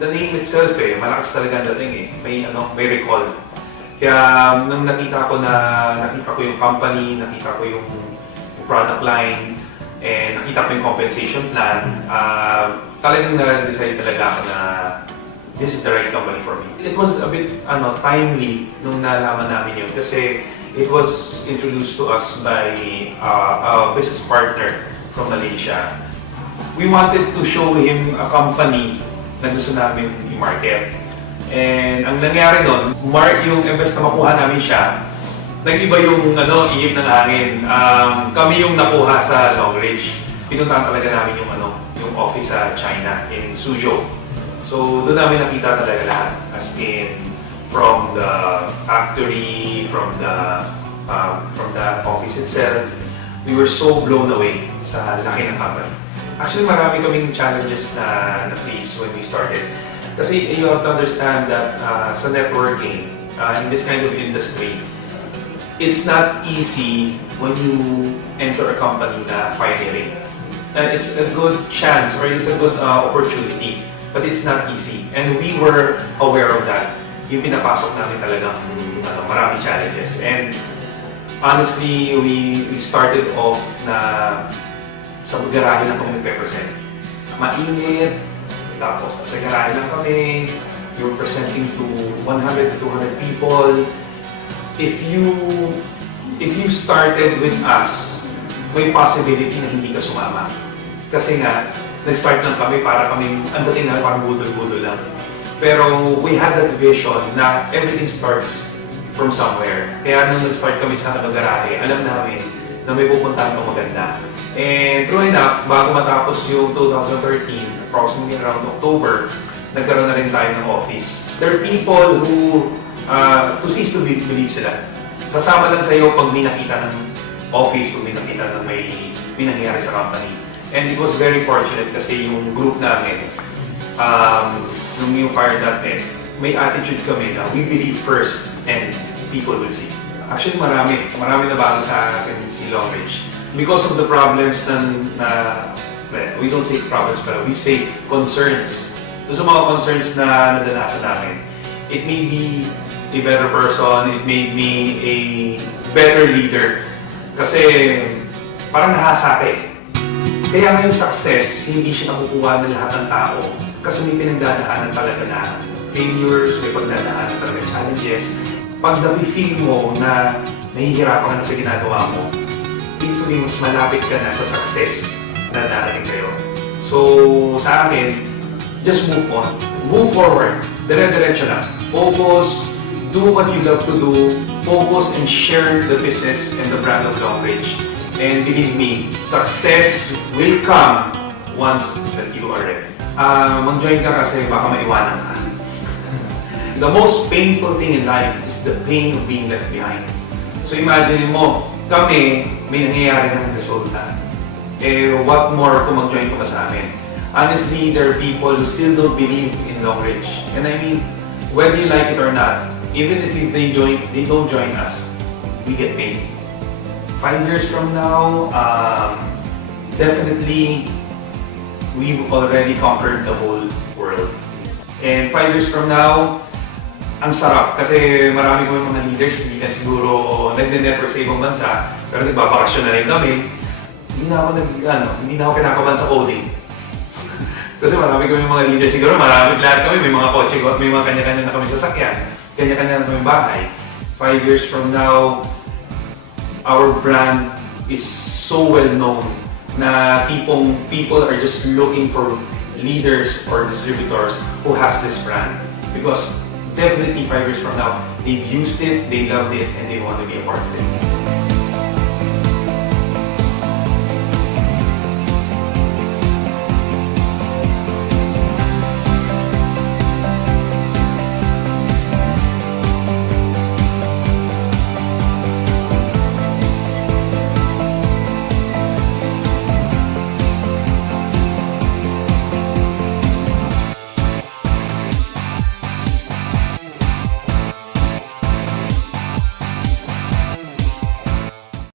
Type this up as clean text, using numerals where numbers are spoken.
the name itself malakas talaga ang dating may recall. Kaya nung nakita ko yung company, nakita ko yung product line, and nakita ko yung compensation plan, talagang na-decide talaga ako na this is the right company for me. It was a bit timely nung nalaman namin yun kasi it was introduced to us by a business partner from Malaysia. We wanted to show him a company na gusto namin i-market. And ang nangyari nun, yung imbes na makuha namin siya, nag-iba yung ihip ng hangin. Kami yung nakuha sa Longreach. Pinuntahan talaga namin yung office sa China, in Suzhou. So doon namin nakita talaga lahat. As in, from the factory, from the office itself, we were so blown away sa laki ng company. Actually, marami kaming challenges na face when we started. Kasi you have to understand that sa networking, in this kind of industry, it's not easy when you enter a company na pioneering. It's a good chance or it's a good opportunity, but it's not easy. And we were aware of that. Yung pinapasok namin talagang maraming challenges. And honestly, we started off na sa garahe lang kami nagpe-present. Mainit, tapos sa garahe lang kami, you're presenting to 100 to 200 people. If you started with us, may possibility na hindi ka sumama. Kasi nga, nag-start lang kami para kami, ang dating na parang budol-budol lang. Pero we had that vision na everything starts from somewhere. Kaya nung nag-start kami sa garahe, alam namin na may pupuntahan kang maganda. And true enough, bago matapos yung 2013, approximately around October, nagkaroon na rin tayo ng office. There are people who, to cease to believe sila. Sasama lang sa'yo pag may nakita ng office, pag may nakita ng may nangyayari sa company. And it was very fortunate kasi yung group namin, nung yung Fire.net, may attitude kami na we believe first and people will see. Actually, marami na bago sa akin si Longreach. Because of the problems we don't say problems, but we say concerns. So sa mga concerns na nadanasan namin, it made me a better person, it made me a better leader. Kasi parang nahasake. Kaya ngayon success, hindi siya nakukuha ng lahat ng tao. Kasi may pinagdadaanan talaga na failures, may pagdadaanan talaga challenges. Pag na-feel mo na nahihirapan ka na sa ginagawa mo, ibig sabihin mas malapit ka na sa success na darating sa'yo. So, sa akin, just move on. Move forward. Dire-diretso lang. Focus. Do what you love to do. Focus and share the business and the brand of Longreach. And believe me, success will come once that you are ready. Mag-join ka kasi baka maiwanan ka. The most painful thing in life is the pain of being left behind. So imagine mo, kami, may nangyayari ng resulta. What more kung mag-join ka pa sa amin? Honestly, there are people who still don't believe in Longreach. And I mean, whether you like it or not, even if they don't join us, we get paid. 5 years from now, definitely, we've already conquered the whole world. And 5 years from now, ang sarap kasi marami kami mga leaders, hindi na siguro nag-network sa ibang bansa, pero nagbabakasyon na rin kami. Hindi na ako kinakabahan sa coding. Kasi marami kami mga leaders, siguro lahat kami may mga kotse, may mga kanya-kanya na kami sasakyan, kanya-kanya na kami bahay. 5 years from now, our brand is so well known na people are just looking for leaders or distributors who has this brand. Because definitely 5 years from now, they've used it, they loved it, and they want to be a part of it.